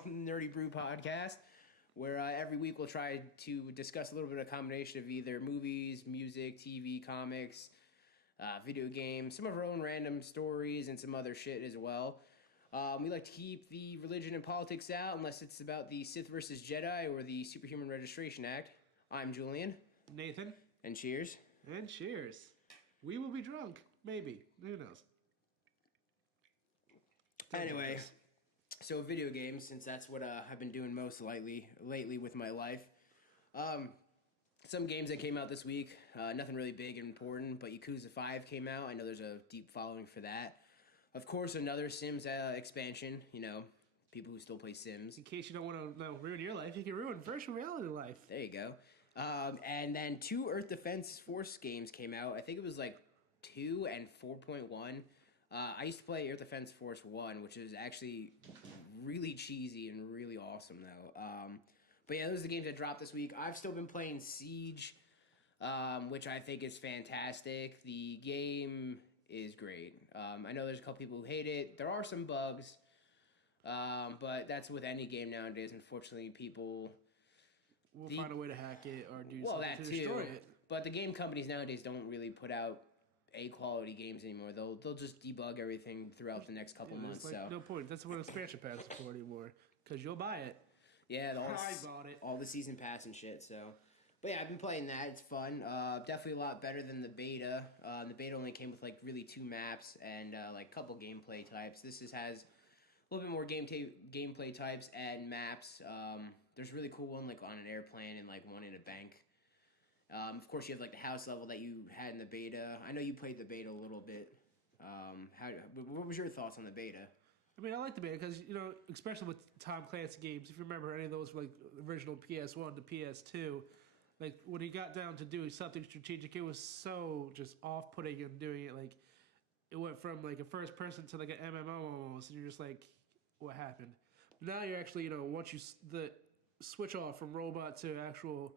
welcome to Nerdy Brew podcast, where every week we'll try to discuss a little bit of a combination of either movies, music, TV, comics, video games, some of our own random stories, and some other shit as well. We like to keep the religion and politics out unless it's about the Sith versus Jedi or the Superhuman Registration Act. I'm Julian. Nathan. And cheers. And cheers. We will be drunk. Maybe. Who knows? Anyway, so video games, since that's what I've been doing most lately with my life. Some games that came out this week, nothing really big and important, but Yakuza 5 came out. I know there's a deep following for that. Of course, another Sims expansion, people who still play Sims. In case you don't want to ruin your life, you can ruin virtual reality life. There you go. And then 2 Earth Defense Force games came out. I think it was like 2 and 4.1. I used to play Earth Defense Force 1, which is actually really cheesy and really awesome, though. But yeah, those are the games that dropped this week. I've still been playing Siege, which I think is fantastic. The game is great. I know there's a couple people who hate it. There are some bugs, but that's with any game nowadays. Unfortunately, people will find a way to hack it or do something to destroy it. But the game companies nowadays don't really put out quality games anymore. They'll just debug everything throughout the next couple months. Like, so no point. That's what expansion pass is for anymore, because you'll buy it. Yeah, I bought it. All the season pass and shit. So, but yeah, I've been playing that. It's fun. Definitely a lot better than the beta. The beta only came with like really 2 maps and like a couple gameplay types. This has a little bit more gameplay types and maps. There's a really cool one like on an airplane and like one in a bank. Of course, you have like the house level that you had in the beta. I know you played the beta a little bit. What was your thoughts on the beta? I mean, I like the beta because, especially with Tom Clancy games, if you remember any of those like original PS1 to PS2, like when he got down to doing something strategic, it was so just off-putting and doing it. Like it went from like a first person to like an MMO almost, and you're just like, what happened? But now you're actually, once the switch off from robot to actual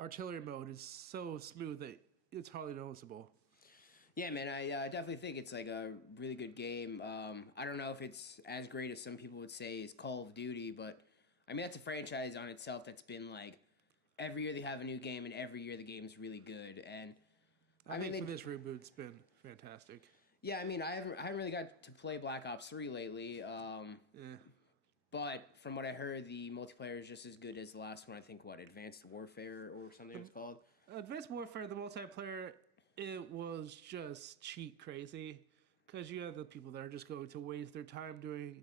artillery mode is so smooth that it's hardly noticeable. Yeah, man, I definitely think it's like a really good game. I don't know if it's as great as some people would say is Call of Duty, but I mean that's a franchise on itself that's been like every year they have a new game and every year the game's really good. And I think for this reboot, it's been fantastic. Yeah, I mean I haven't really got to play Black Ops 3 lately. But from what I heard, the multiplayer is just as good as the last one. I think, Advanced Warfare or something it's called? Advanced Warfare, the multiplayer, it was just cheat crazy. Because you have the people that are just going to waste their time doing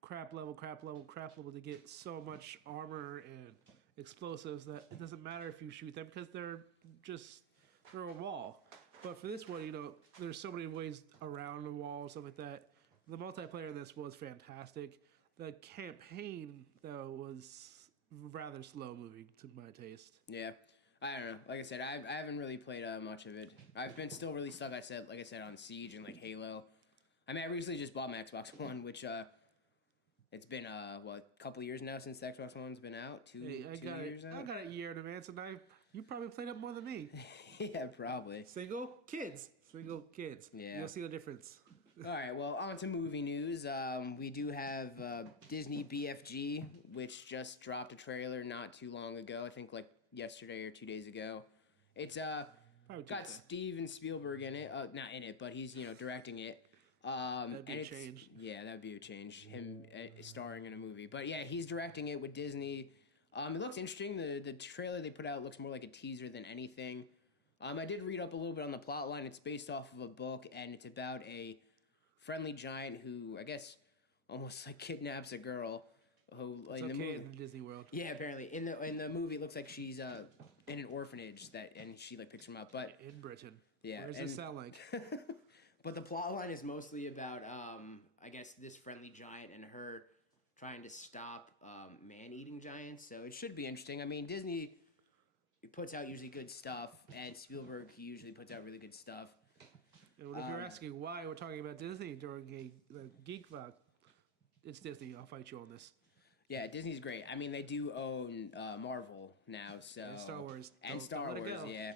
crap level to get so much armor and explosives that it doesn't matter if you shoot them because they're a wall. But for this one, there's so many ways around the wall and stuff like that. The multiplayer in this was fantastic. The campaign, though, was rather slow-moving to my taste. Yeah. I don't know. Like I said, I haven't really played much of it. I've been still really stuck, like I said, on Siege and like Halo. I mean, I recently just bought my Xbox One, which it's been, a couple years now since the Xbox One's been out? Two years now? I got it a year in advance, and you probably played it more than me. Yeah, probably. Single kids. Yeah. You'll see the difference. All right, well, on to movie news. We do have Disney BFG, which just dropped a trailer not too long ago. I think like yesterday or 2 days ago. It's got Steven Spielberg in it. Not in it, but he's directing it. That'd be a change. Yeah, that'd be a change. Him starring in a movie, but yeah, he's directing it with Disney. It looks interesting. The trailer they put out looks more like a teaser than anything. I did read up a little bit on the plot line. It's based off of a book, and it's about a friendly giant who, I guess, almost like kidnaps a girl. Who it's in the movie, in Disney World. Yeah, apparently in the movie, it looks like she's in an orphanage and she like picks him up. But in Britain, yeah, what does it sound like? But the plot line is mostly about I guess this friendly giant and her trying to stop man-eating giants. So it should be interesting. I mean, Disney puts out usually good stuff, and Spielberg he usually puts out really good stuff. And if you're asking why we're talking about Disney during a Geek Vlog, it's Disney. I'll fight you on this. Yeah, Disney's great. I mean, they do own Marvel now, so and Star Wars. Star Wars, yeah.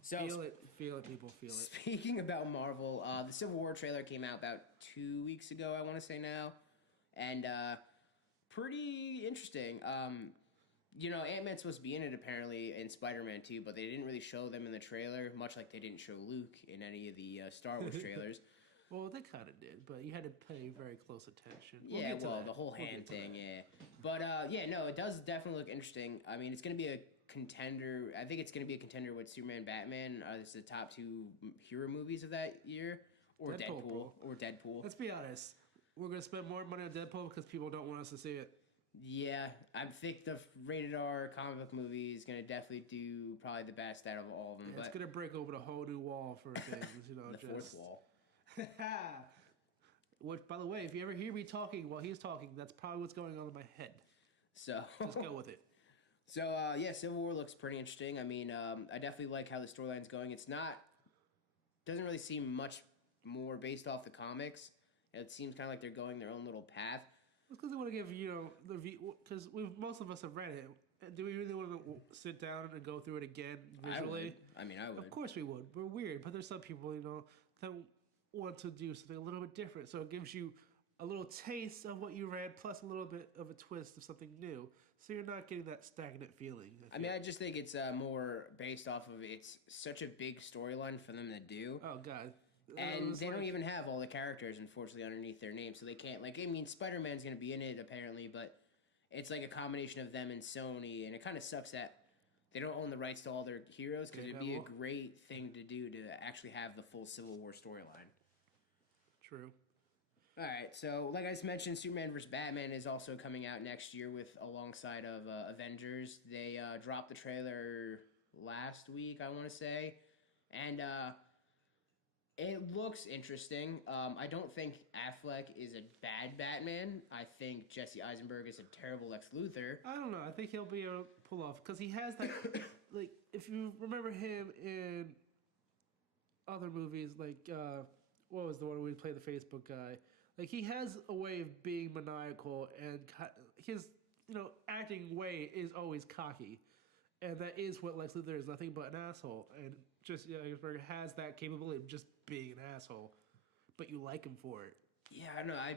So feel it, people, feel it. Speaking about Marvel, the Civil War trailer came out about 2 weeks ago, I want to say now, and pretty interesting. Ant-Man's supposed to be in it apparently in Spider-Man 2, but they didn't really show them in the trailer, much like they didn't show Luke in any of the Star Wars trailers. Well, they kind of did, but you had to pay very close attention. Yeah, the whole hand thing, yeah. But no, it does definitely look interesting. I mean, it's going to be a contender. I think it's going to be a contender with Superman, Batman. It's the top two hero movies of that year, or Deadpool. Let's be honest. We're going to spend more money on Deadpool because people don't want us to see it. Yeah, I think the rated R comic book movie is going to definitely do probably the best out of all of them. Yeah, it's going to break open a whole new wall for things, the fourth wall. Which, by the way, if you ever hear me talking while he's talking, that's probably what's going on in my head. So just go with it. So Civil War looks pretty interesting. I mean, I definitely like how the storyline's going. Doesn't really seem much more based off the comics. It seems kind of like they're going their own little path. It's because they want to give because most of us have read it. Do we really want to sit down and go through it again visually? I would. Of course we would. We're weird, but there's some people that want to do something a little bit different. So it gives you a little taste of what you read, plus a little bit of a twist of something new. So you're not getting that stagnant feeling. I just think it's more based off of it's such a big storyline for them to do. Oh God. And they don't even have all the characters, unfortunately, underneath their names, so they can't. Spider-Man's going to be in it, apparently, but it's like a combination of them and Sony, and it kind of sucks that they don't own the rights to all their heroes, because it'd be a great thing to do to actually have the full Civil War storyline. True. All right, so like I just mentioned, Superman vs. Batman is also coming out next year alongside of Avengers. They dropped the trailer last week, I want to say, and it looks interesting. I don't think Affleck is a bad Batman. I think Jesse Eisenberg is a terrible Lex Luthor. I don't know. I think he'll be able to pull off because he has that. Like, if you remember him in other movies, like what was the one where he played the Facebook guy? Like, he has a way of being maniacal, and his acting way is always cocky, and that is what Lex Luthor is. Nothing but an asshole, and just Eisenberg has that capability of just being an asshole, but you like him for it. Yeah, I don't know. I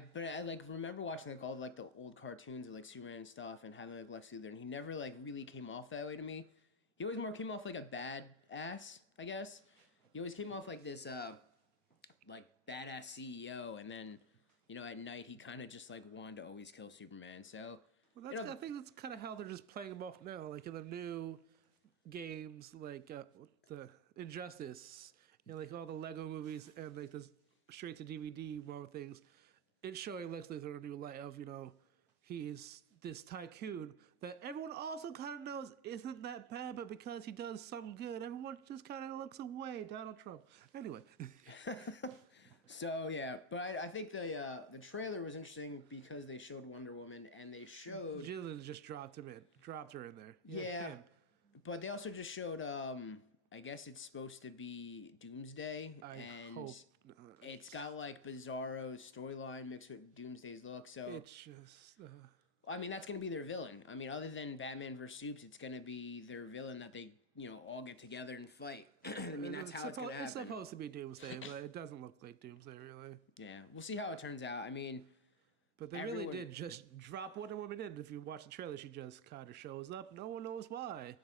remember watching all the old cartoons of Superman and stuff, and having Lex Luthor, and he never really came off that way to me. He always more came off like a bad ass, I guess. He always came off like this badass CEO, and then at night he kind of just wanted to always kill Superman. So I think that's kind of how they're just playing him off now. Like in the new games, the Injustice, and all the Lego movies, and the straight to DVD Marvel things, it's showing Lex Luthor in a new light of he's this tycoon that everyone also kind of knows isn't that bad, but because he does some good, everyone just kind of looks away. Donald Trump. Anyway. So yeah, but I think the trailer was interesting because they showed Wonder Woman, and they showed Jill just dropped her in there. Yeah, but they also just showed I guess it's supposed to be Doomsday, it's got Bizarro's storyline mixed with Doomsday's look. So it's just. That's going to be their villain. Other than Batman vs. Supes, it's going to be their villain that they all get together and fight. That's how it's going to happen. It's supposed to be Doomsday, but it doesn't look like Doomsday, really. Yeah, we'll see how it turns out. But they really did just drop Wonder Woman in. If you watch the trailer, she just kind of shows up. No one knows why.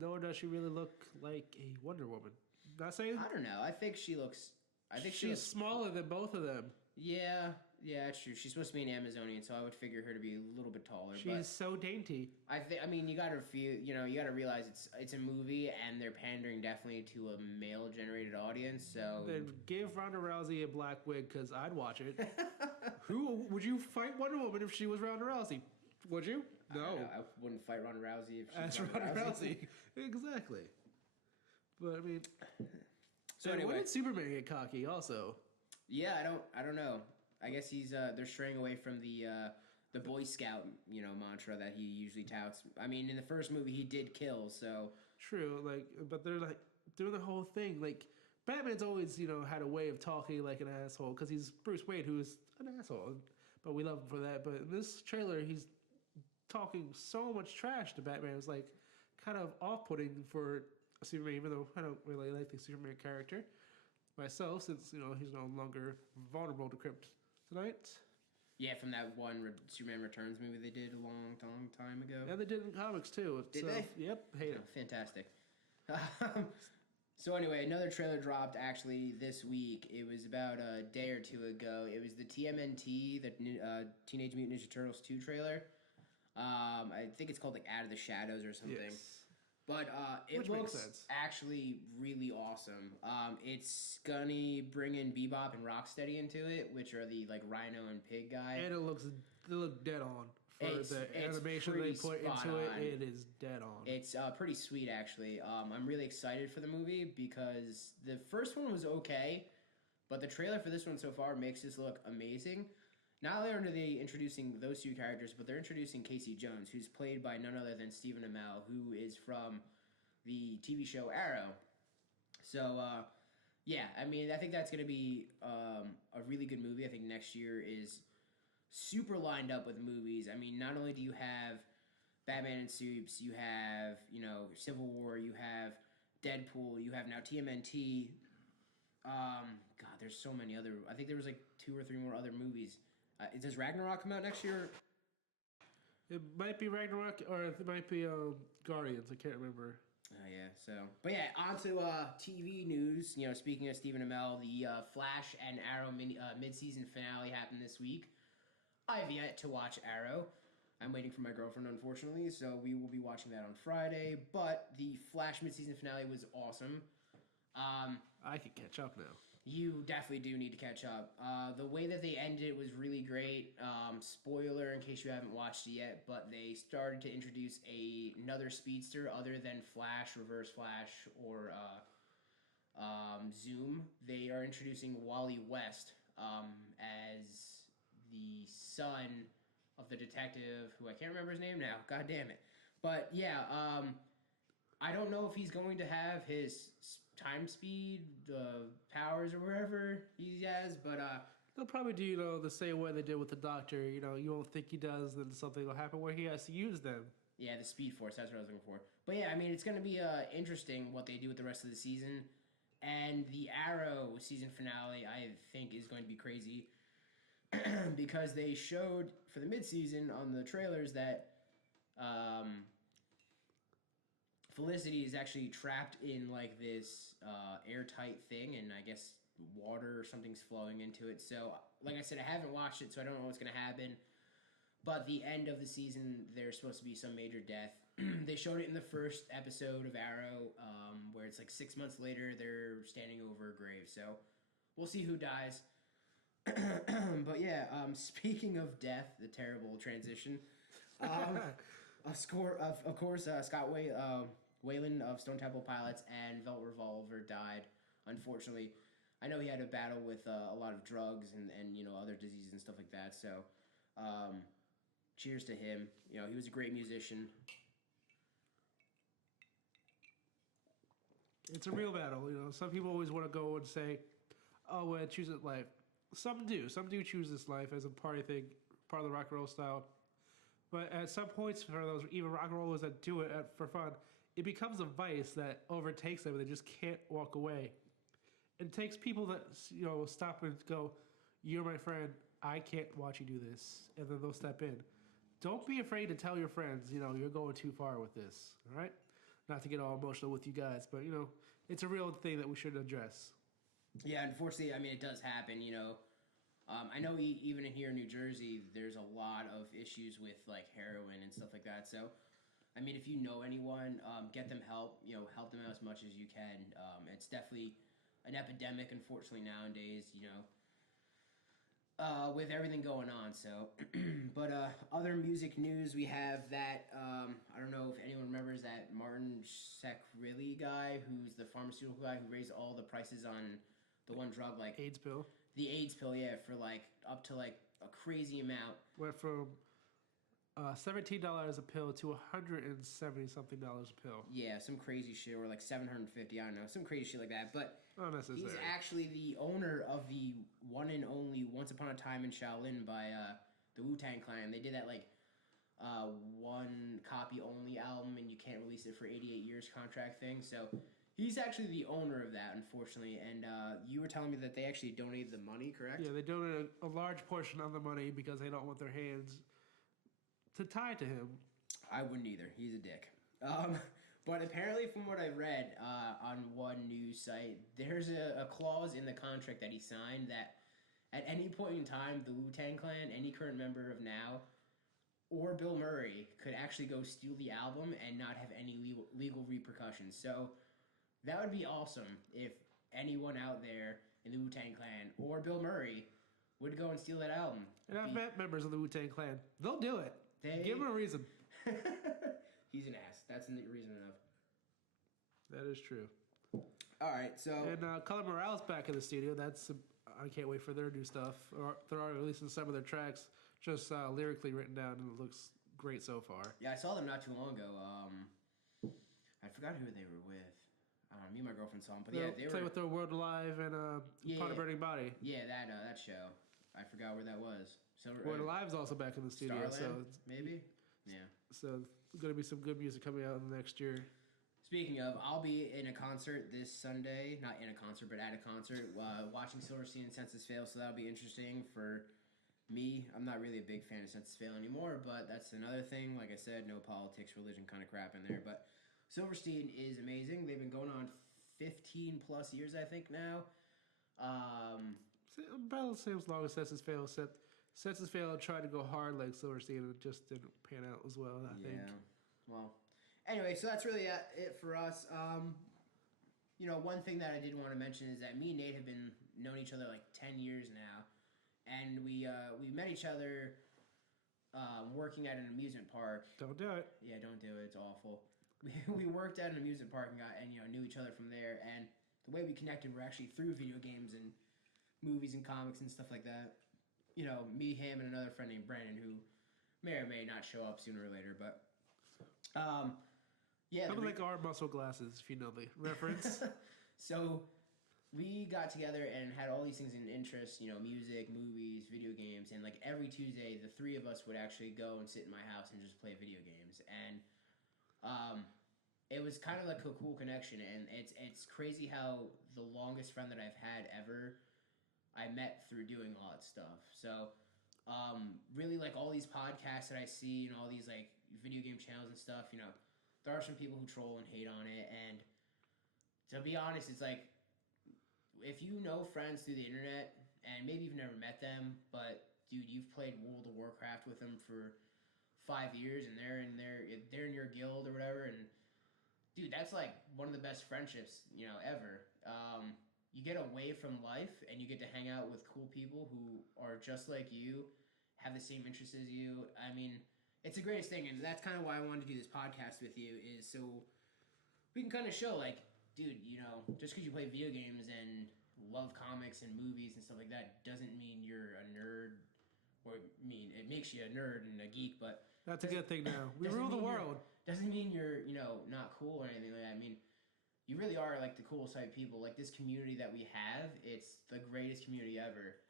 Nor does she really look like a Wonder Woman. Not saying... I don't know. I think she looks... she's smaller than both of them. Yeah, that's true. She's supposed to be an Amazonian, so I would figure her to be a little bit taller. She's so dainty. You gotta realize it's a movie, and they're pandering definitely to a male-generated audience. So then give Ronda Rousey a black wig, because I'd watch it. Who would you fight Wonder Woman if she was Ronda Rousey? Would you? No, I wouldn't fight Ronda Rousey if she was Ronda Rousey. Exactly. But so anyway, when did Superman get cocky? Also. Yeah, I don't know. I guess they're straying away from the Boy Scout, mantra that he usually touts. In the first movie he did kill, so true. But they're doing the whole thing. Batman's always had a way of talking like an asshole because he's Bruce Wayne, who's an asshole, but we love him for that. But in this trailer, he's talking so much trash to Batman. It's kind of off-putting for Superman, even though I don't really like the Superman character myself, since he's no longer vulnerable to kryptonite. Yeah, from that one Superman Returns movie they did a long, long time ago. Yeah, they did in comics too. Did they? Yep, hate it. Oh, fantastic. So anyway, another trailer dropped actually this week. It was about a day or two ago. It was the TMNT, the Teenage Mutant Ninja Turtles 2 trailer. I think it's called like Out of the Shadows or something. Yes. But it Which looks makes sense. actually really awesome. It's gonna bring in Bebop and Rocksteady into it, which are the like Rhino and Pig guy. And they look dead on for the animation they put into it. It is dead on. It's pretty sweet actually. I'm really excited for the movie because the first one was okay, but the trailer for this one so far makes this look amazing. Not only are they introducing those two characters, but they're introducing Casey Jones, who's played by none other than Stephen Amell, who is from the TV show Arrow. So, yeah, I mean, I think that's going to be a really good movie. I think next year is super lined up with movies. I mean, not only do you have Batman and Supes, you have, Civil War, you have Deadpool, you have now TMNT. God, there's so many other. I think there was like 2 or 3 more other movies. Does Ragnarok come out next year? It might be Ragnarok or it might be Guardians. I can't remember. Oh yeah. So, but yeah, on to TV news. Speaking of Stephen Amell, the Flash and Arrow mid-season finale happened this week. I've yet to watch Arrow. I'm waiting for my girlfriend, unfortunately, so we will be watching that on Friday. But the Flash mid-season finale was awesome. I can catch up now. You definitely do need to catch up. The way that they ended it was really great. Spoiler in case you haven't watched it yet, but they started to introduce another speedster other than Flash, Reverse Flash, or Zoom. They are introducing Wally West as the son of the detective, who I can't remember his name now. God damn it. But yeah, I don't know if he's going to have his time speed powers or wherever he has, but they'll probably do the same way they did with the Doctor. You won't think he does, then something will happen where he has to use them. Yeah, the Speed Force. That's what I was looking for. But yeah, I mean, it's going to be interesting what they do with the rest of the season, and the Arrow season finale I think is going to be crazy because they showed for the mid-season on the trailers that Felicity is actually trapped in like this airtight thing, and I guess water or something's flowing into it. So, like I said, I haven't watched it, so I don't know what's going to happen. But the end of the season, there's supposed to be some major death. They showed it in the first episode of Arrow, where it's like 6 months later, they're standing over a grave. So, we'll see who dies. But yeah, speaking of death, the terrible transition. Of course, Scott Wayland of Stone Temple Pilots and Velvet Revolver died, unfortunately. I know he had a battle with a lot of drugs and other diseases and stuff like that. So, cheers to him. He was a great musician. It's a real battle. Some people always want to go and say, "Oh, well, choose it life." Some do. Some do choose this life as a party thing, part of the rock and roll style. But at some points, for those even rock and rollers that do it for fun, it becomes a vice that overtakes them and they just can't walk away. It takes people that stop and go, "You're my friend. I can't watch you do this," and then they'll step in. Don't be afraid to tell your friends, you're going too far with this. All right, not to get all emotional with you guys, but it's a real thing that we should address. Yeah, unfortunately, I mean, it does happen. I know even here in New Jersey, there's a lot of issues with like heroin and stuff like that. So, I mean, if you know anyone, get them help. Help them out as much as you can. It's definitely an epidemic, unfortunately, nowadays. With everything going on. So, but other music news, we have that. I don't know if anyone remembers that Martin Shkreli guy, who's the pharmaceutical guy who raised all the prices on the one drug, like AIDS pill. The AIDS pill, yeah, for like up to like a crazy amount. Went from $17 a pill to $170 something a pill. Yeah, some crazy shit, or like $750. I don't know, some crazy shit like that. But not necessary. He's actually the owner of the one and only "Once Upon a Time in Shaolin" by the Wu-Tang Clan. They did that like one copy only album, and you can't release it for 88 years contract thing. So He's actually the owner of that, unfortunately. And you were telling me that they actually donated the money, correct? Yeah, they donated a large portion of the money because they don't want their hands to tie to him. I wouldn't either. He's a dick. But apparently, from what I read on one news site, there's a clause in the contract that he signed that at any point in time, the Wu-Tang Clan, any current member of now, or Bill Murray could actually go steal the album and not have any legal repercussions. So that would be awesome if anyone out there in the Wu-Tang Clan or Bill Murray would go and steal that album. And I've met members of the Wu-Tang Clan. They'll do it. Give them a reason. He's an ass. That's reason enough. That is true. All right, so... And Color Morale's back in the studio. I can't wait for their new stuff. Or they're already releasing some of their tracks, just lyrically written down, and it looks great so far. Yeah, I saw them not too long ago. I forgot who they were with. Me and my girlfriend saw them, but yeah, they play were... with their World Alive and Upon a Burning Body. Yeah, that show. I forgot where that was. World Alive's also back in the studio. Starland, maybe? Yeah. So going to be some good music coming out in the next year. Speaking of, I'll be in a concert this Sunday. Not in a concert, but at a concert. Watching Silverstein and Census Fail, so that'll be interesting for me. I'm not really a big fan of Census Fail anymore, but that's another thing. Like I said, no politics, religion kind of crap in there. But Silverstein is amazing. They've been going on 15 plus years, I think, now. About the same as long as Census Fail, except Census Fail tried to go hard like Silverstein and it just didn't pan out as well, I think. Well, anyway, so that's really it for us. One thing that I did want to mention is that me and Nate have been known each other like 10 years now, and we met each other working at an amusement park. Don't do it. Yeah, don't do it. It's awful. We worked at an amusement park and knew each other from there, and the way we connected were actually through video games and movies and comics and stuff like that. Me, him, and another friend named Brandon, who may or may not show up sooner or later, but yeah. Kind of like our muscle glasses, if you know the reference. So we got together and had all these things in interest, music, movies, video games, and like every Tuesday, the three of us would actually go and sit in my house and just play video games, and it was kind of like a cool connection, and it's crazy how the longest friend that I've had ever I met through doing all that stuff. So really like all these podcasts that I see and all these like video game channels and stuff, there are some people who troll and hate on it, and to be honest, it's like if you know friends through the internet and maybe you've never met them, but dude, you've played World of Warcraft with them for 5 years and they're in your guild or whatever, and dude, that's like one of the best friendships ever. You get away from life and you get to hang out with cool people who are just like you, have the same interests as you. I mean, it's the greatest thing, and that's kind of why I wanted to do this podcast with you, is so we can kind of show, like, dude, just because you play video games and love comics and movies and stuff like that doesn't mean you're a nerd, or it makes you a nerd and a geek, but... That's a good thing now. We rule the world. Doesn't mean you're, not cool or anything like that. I mean, you really are like the coolest type of people. Like this community that we have, it's the greatest community ever.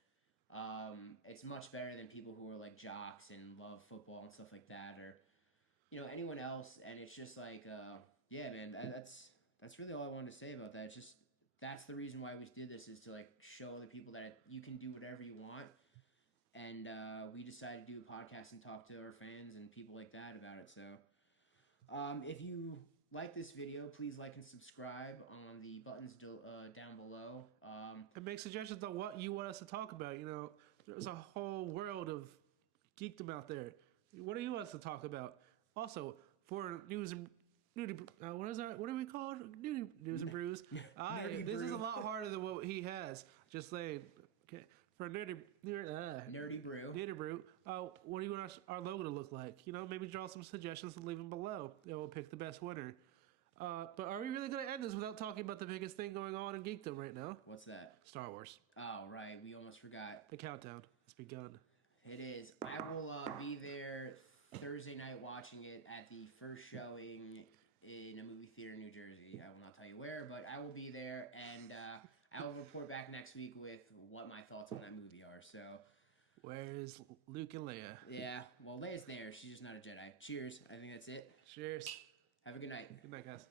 It's much better than people who are like jocks and love football and stuff like that, or anyone else. And it's just like, yeah, man, that's really all I wanted to say about that. It's just that's the reason why we did this, is to like show other people that you can do whatever you want. And we decided to do a podcast and talk to our fans and people like that about it. So if you like this video, please like and subscribe on the buttons down below. And make suggestions on what you want us to talk about. There's a whole world of geekdom out there. What do you want us to talk about? Also, for news and what is that? What are we called? News and brews. This is a lot harder than what he has. Just saying. Okay. For Nerdy Brew, what do you want our logo to look like? Maybe draw some suggestions and leave them below. And we'll pick the best winner. But are we really going to end this without talking about the biggest thing going on in geekdom right now? What's that? Star Wars. Oh, right. We almost forgot. The countdown has begun. It is. I will be there Thursday night watching it at the first showing in a movie theater in New Jersey. I will not tell you where, but I will be there, and I will report back next week with what my thoughts on that movie are. So, where's Luke and Leia? Yeah, well, Leia's there. She's just not a Jedi. Cheers. I think that's it. Cheers. Have a good night. Good night, guys.